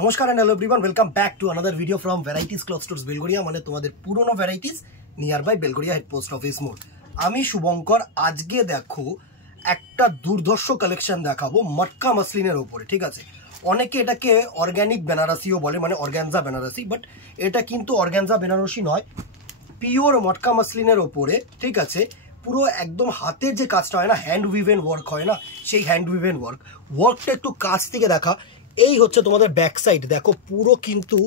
নমস্কার and hello everyone, welcome back to another video from varieties cloth stores Belgharia, মানে তোমাদের পুরনো varieties nearby Belgharia head post office মোড়। আমি শুভঙ্কর। আজকে দেখো একটা দুর্ধর্ষ কালেকশন দেখাবো মটকা মসলিনের ওপরে। ঠিক আছে, অনেকে এটাকে অর্গ্যানিক বেনারসিও বলে, মানে অর্গ্যানজা বেনারসি, বাট এটা কিন্তু অর্গ্যানজা বেনারসি নয়, পিওর মটকা মসলিনের ওপরে। ঠিক আছে, পুরো একদম হাতের যে কাজটা হয় না, হ্যান্ড উইভেন ওয়ার্ক হয় না, সেই হ্যান্ড উইভেন ওয়ার্কটা একটু কাছ থেকে দেখা। এই হচ্ছে তোমাদের ব্যাক সাইড, দেখো পুরো কিন্তু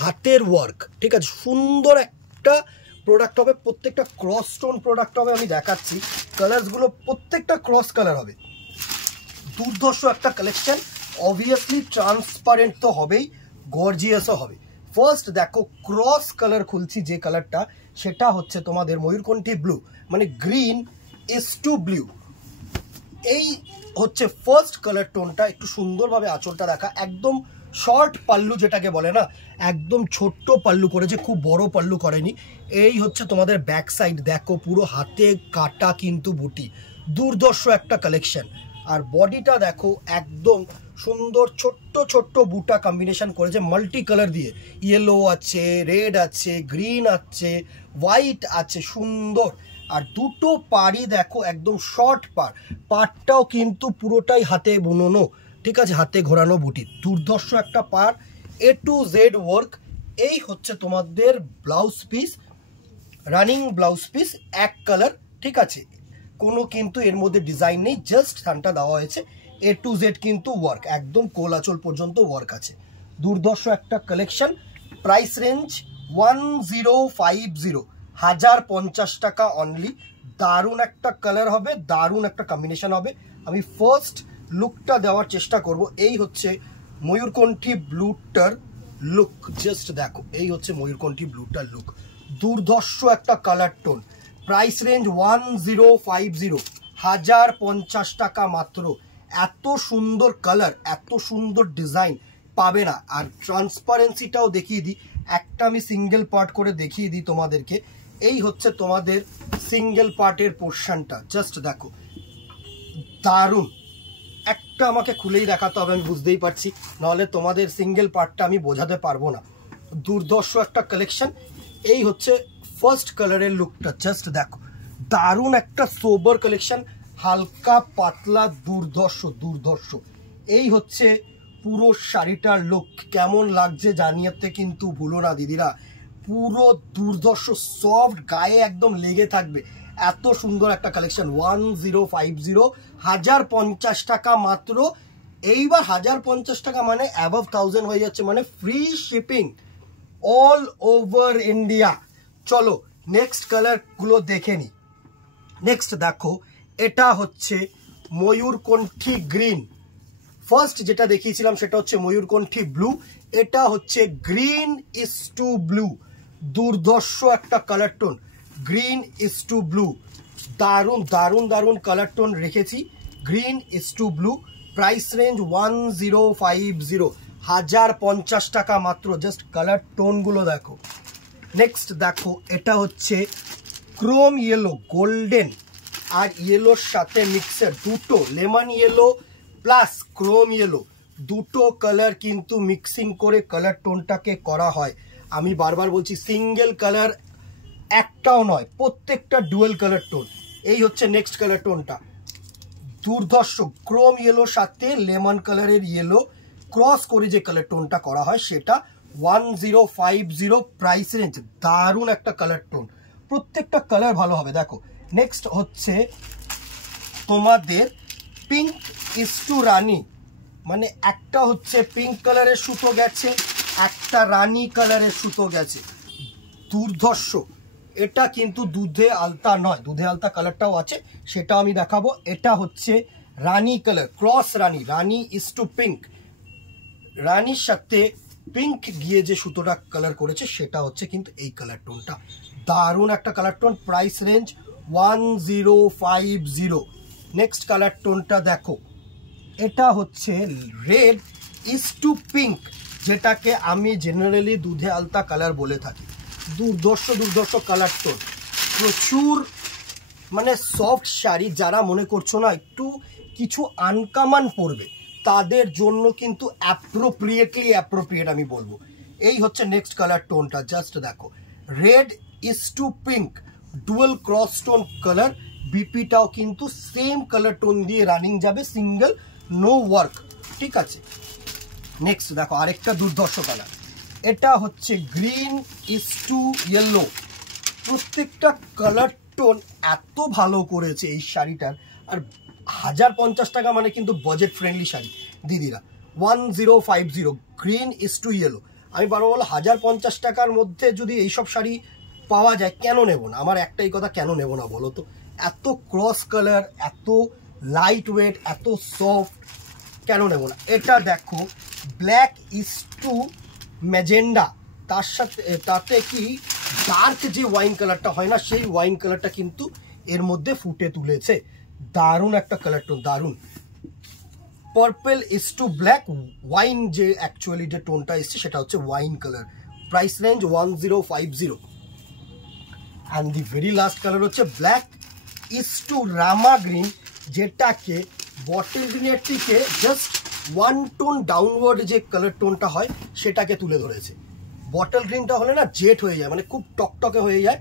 হাতের ওয়ার্ক। ঠিক আছে, সুন্দর একটা প্রোডাক্ট হবে, প্রত্যেকটা ক্রস স্টোন প্রোডাক্ট হবে। আমি দেখাচ্ছি কালারসগুলো, প্রত্যেকটা ক্রস কালার হবে। দুর্ধর্ষ একটা কালেকশন, অবভিয়াসলি ট্রান্সপারেন্ট তো হবেই, গর্জিয়াসও হবে। ফার্স্ট দেখো ক্রস কালার খুলছি, যে কালারটা সেটা হচ্ছে তোমাদের ময়ূরকণ্ঠী ব্লু, মানে গ্রিন ইস টু ব্লু। এই হচ্ছে ফার্স্ট কালার টোনটা। একটু সুন্দরভাবে আঁচলটা দেখা, একদম শর্ট পাল্লু যেটাকে বলে না, একদম ছোট্ট পাল্লু করেছে, খুব বড় পাল্লু করেনি। এই হচ্ছে তোমাদের ব্যাক সাইড, দেখো পুরো হাতে কাটা কিন্তু বুটি, দুর্ধর্ষ একটা কালেকশন। আর বডিটা দেখো একদম সুন্দর, ছোট্ট ছোট্ট বুটা কম্বিনেশন করেছে মাল্টি কালার দিয়ে, ইয়েলো আছে, রেড আছে, গ্রিন আছে, হোয়াইট আছে, সুন্দর। আর দুটো পাড়ি দেখো একদম শর্ট পাড়টাও কিন্তু পুরোটাই হাতে বুনোনো। ঠিক আছে, হাতে ঘোরানো বুটি, দুর্ধর্ষ একটা পাড়, এ টু জেড ওয়ার্ক। এই হচ্ছে তোমাদের blouse piece, running blouse piece, এক কালার। ঠিক আছে, কোনো কিন্তু এর মধ্যে ডিজাইন নেই, জাস্ট থানটা দেওয়া হয়েছে, এ টু জেড কিন্তু ওয়ার্ক, একদম কোল আঁচল পর্যন্ত ওয়ার্ক আছে। দুর্ধর্ষ একটা কালেকশন। প্রাইস রেঞ্জ 1050, 1050 টাকা অনলি। দারুণ একটা কালার হবে, দারুণ একটা কম্বিনেশন হবে। আমি ফার্স্ট লুকটা দেওয়ার চেষ্টা করব। এই হচ্ছে ময়ূরকণ্ঠী ব্লুটার লুক, জাস্ট দেখো, এই হচ্ছে ময়ূরকণ্ঠী ব্লুটার লুক, দুর্ধর্ষ একটা কালার টোন। প্রাইস রেঞ্জ 1050, 1050 টাকা মাত্র। এত সুন্দর কালার, এত সুন্দর ডিজাইন পাবে না। আর ট্রান্সপারেন্সিটাও দেখিয়ে দিই, একটা আমি সিঙ্গেল পার্ট করে দেখিয়ে দিই তোমাদেরকে। এই হচ্ছে তোমাদের সিঙ্গেল পার্টের পোর্শনটা, জাস্ট দেখো, দারুণ। একটা আমাকে খুলেই দেখাতে হবে, আমি বুঝতেই পারছি, নাহলে তোমাদের সিঙ্গেল পার্টটা আমি বোঝাতে পারবো না। দুর্ধর্ষ একটা কালেকশন। এই হচ্ছে ফার্স্ট কালারের লুকটা, জাস্ট দেখো, দারুণ একটা সোবার কালেকশন, হালকা পাতলা, দুর্ধর্ষ দুর্ধর্ষ। এই হচ্ছে পুরো শাড়িটার লুক, কেমন লাগছে জানিয়ে কিন্তু ভুলো না দিদিরা। পুরো দুর্ধর্ষ, সফট, গায়ে একদম লেগে থাকবে, এত সুন্দর একটা কালেকশন। 1050, 1050 টাকা মাত্র। এইবার 1050 টাকা মানে অ্যাবভ 1000 হয়ে যাচ্ছে, মানে free shipping all over India. চলো নেক্সট কালারগুলো দেখে নি। নেক্সট দেখো, এটা হচ্ছে ময়ূরকণ্ঠী গ্রিন। ফার্স্ট যেটা দেখিয়েছিলাম সেটা হচ্ছে ময়ূরকণ্ঠী ব্লু, এটা হচ্ছে গ্রিন ইস টু ব্লু। দুর্ধর্ষ একটা colour tone, greenish to blue. দারুণ দারুণ দারুণ কালার টোন রেখেছি, greenish to blue. Price range 1050, 1050 টাকা মাত্র। জাস্ট কালার টোনগুলো দেখো। নেক্সট দেখো, এটা হচ্ছে ক্রোম ইয়েলো, গোল্ডেন আর ইয়েলোর সাথে মিক্সার, দুটো lemon yellow plus Chrome yellow, দুটো কালার কিন্তু মিক্সিং করে কালার টোনটাকে করা হয়। আমি বারবার বলছি, সিঙ্গেল কালার একটাও নয়, প্রত্যেকটা ডুয়েল কালার টোন। এই হচ্ছে নেক্সট কালার টোনটা, দুর্ধর্ষ ক্রোম ইয়েলোর সাথে লেমন কালারের ইয়েলো ক্রস করে যে কালার টোনটা করা হয় সেটা। 1050 প্রাইস রেঞ্জ, দারুণ একটা কালার টোন, প্রত্যেকটা কালার ভালো হবে। দেখো নেক্সট হচ্ছে তোমাদের পিঙ্ক ইস টু রানী, মানে একটা হচ্ছে পিঙ্ক কালারের সুতো গেছে, একটা রানী কালারের সুতো গেছে, দুর্ধর্ষ। এটা কিন্তু দুধে আলতা নয়, দুধে আলতা কালারটাও আছে, সেটা আমি দেখাবো। এটা হচ্ছে রানী colour, cross Rani, Rani is to pink, রানীর সাথে পিঙ্ক গিয়ে যে সুতোটা কালার করেছে সেটা হচ্ছে কিন্তু এই কালার টোনটা, দারুণ একটা colour tone. Price range 1050। Next colour টোনটা দেখো, এটা হচ্ছে রেড ইস টু পিঙ্ক, যেটাকে আমি জেনারেলি দুধে আলতা কালার বলে থাকি। দুর্ধর্ষ দুর্ধর্ষ কালার টোন, প্রচুর মানে সফট শাড়ি। যারা মনে করছো না একটু কিছু আনকমন পড়বে, তাদের জন্য কিন্তু অ্যাপ্রোপ্রিয়েট আমি বলবো। এই হচ্ছে নেক্সট কালার টোনটা, জাস্ট দেখো, red is to pink dual cross tone colour. বিপিটাও কিন্তু সেম কালার টোন দিয়ে রানিং যাবে, সিঙ্গেল, নো ওয়ার্ক, ঠিক আছে। নেক্সট দেখো আরেকটা দুর্ধর্ষ কালার, এটা হচ্ছে গ্রিন ইজ টু ইয়েলো। প্রত্যেকটা কালার টোন এত ভালো করেছে এই শাড়িটার, আর 1050 টাকা মানে কিন্তু বাজেট ফ্রেন্ডলি শাড়ি দিদিরা। 1050 গ্রিন ইজ টু ইয়েলো। আমি বারবার বলো 1050 টাকার মধ্যে যদি এইসব শাড়ি পাওয়া যায় কেন নেব না? আমার একটাই কথা, কেন নেব না বলো তো? এত ক্রস কালার, এত লাইট ওয়েট, এত সফট, কেন নেব না? এটা দেখো ব্ল্যাক ইজ টু ম্যাজেন্ডা, তার সাথে তাতে কি ডার্ক যে ওয়াইন কালারটা হয় না, সেই ওয়াইন কালারটা কিন্তু এর মধ্যে ফুটে তুলেছে। দারুণ একটা কালার টোন, দারুণ। Purple is to black, wine যে অ্যাকচুয়ালি যে টোনটা এসছে সেটা হচ্ছে wine colour. Price range 1050। And the very last colour হচ্ছে black is to rama green, যেটাকে বটল গ্রিনের থেকে জাস্ট 1 টোন ডাউনওয়ার্ড যে কালার টোনটা হয় সেটাকে তুলে ধরেছে। বটল গ্রিনটা হলে না জেট হয়ে যায়, মানে খুব টকটকে হয়ে যায়,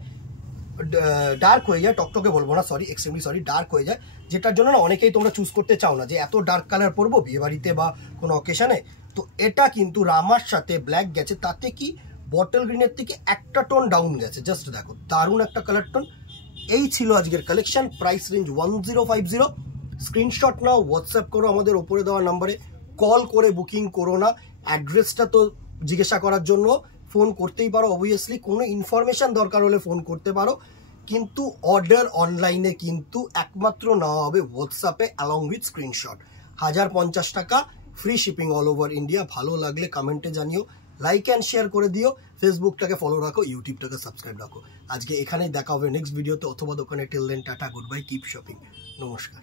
ডার্ক হয়ে যায়, টকটকে বলবো না, সরি, এক্সট্রিমলি সরি, ডার্ক হয়ে যায়, যেটার জন্য না অনেকেই তোমরা চুজ করতে চাও না যে এত ডার্ক কালার পরবো বিয়েবাড়িতে বা কোনো অকেশনে। তো এটা কিন্তু রামার সাথে ব্ল্যাক গেছে, তাতে কি বটল গ্রিনের থেকে একটা টোন ডাউন গেছে। জাস্ট দেখো, দারুণ একটা কালার টোন। এই ছিল আজকের কালেকশন। Price range 1050। স্ক্রিনশট নাও, হোয়াটসঅ্যাপ করো আমাদের ওপরে দেওয়া নাম্বারে, কল করে বুকিং করো না। অ্যাড্রেসটা তো জিজ্ঞাসা করার জন্য ফোন করতেই পারো, অবভিয়াসলি কোনো ইনফরমেশন দরকার হলে ফোন করতে পারো, কিন্তু অর্ডার অনলাইনে কিন্তু একমাত্র নেওয়া হবে হোয়াটসঅ্যাপে অ্যালং উইথ স্ক্রিনশট। 1050 টাকা, free shipping all over India. ভালো লাগলে কমেন্টে জানিও, লাইক অ্যান্ড শেয়ার করে দিও, ফেসবুকটাকে ফলো রাখো, ইউটিউবটাকে সাবস্ক্রাইব রাখো। আজকে এখানেই দেখা হবে নেক্সট ভিডিওতে অথবা দোকানে। Till then tata, goodbye, keep shopping, নমস্কার।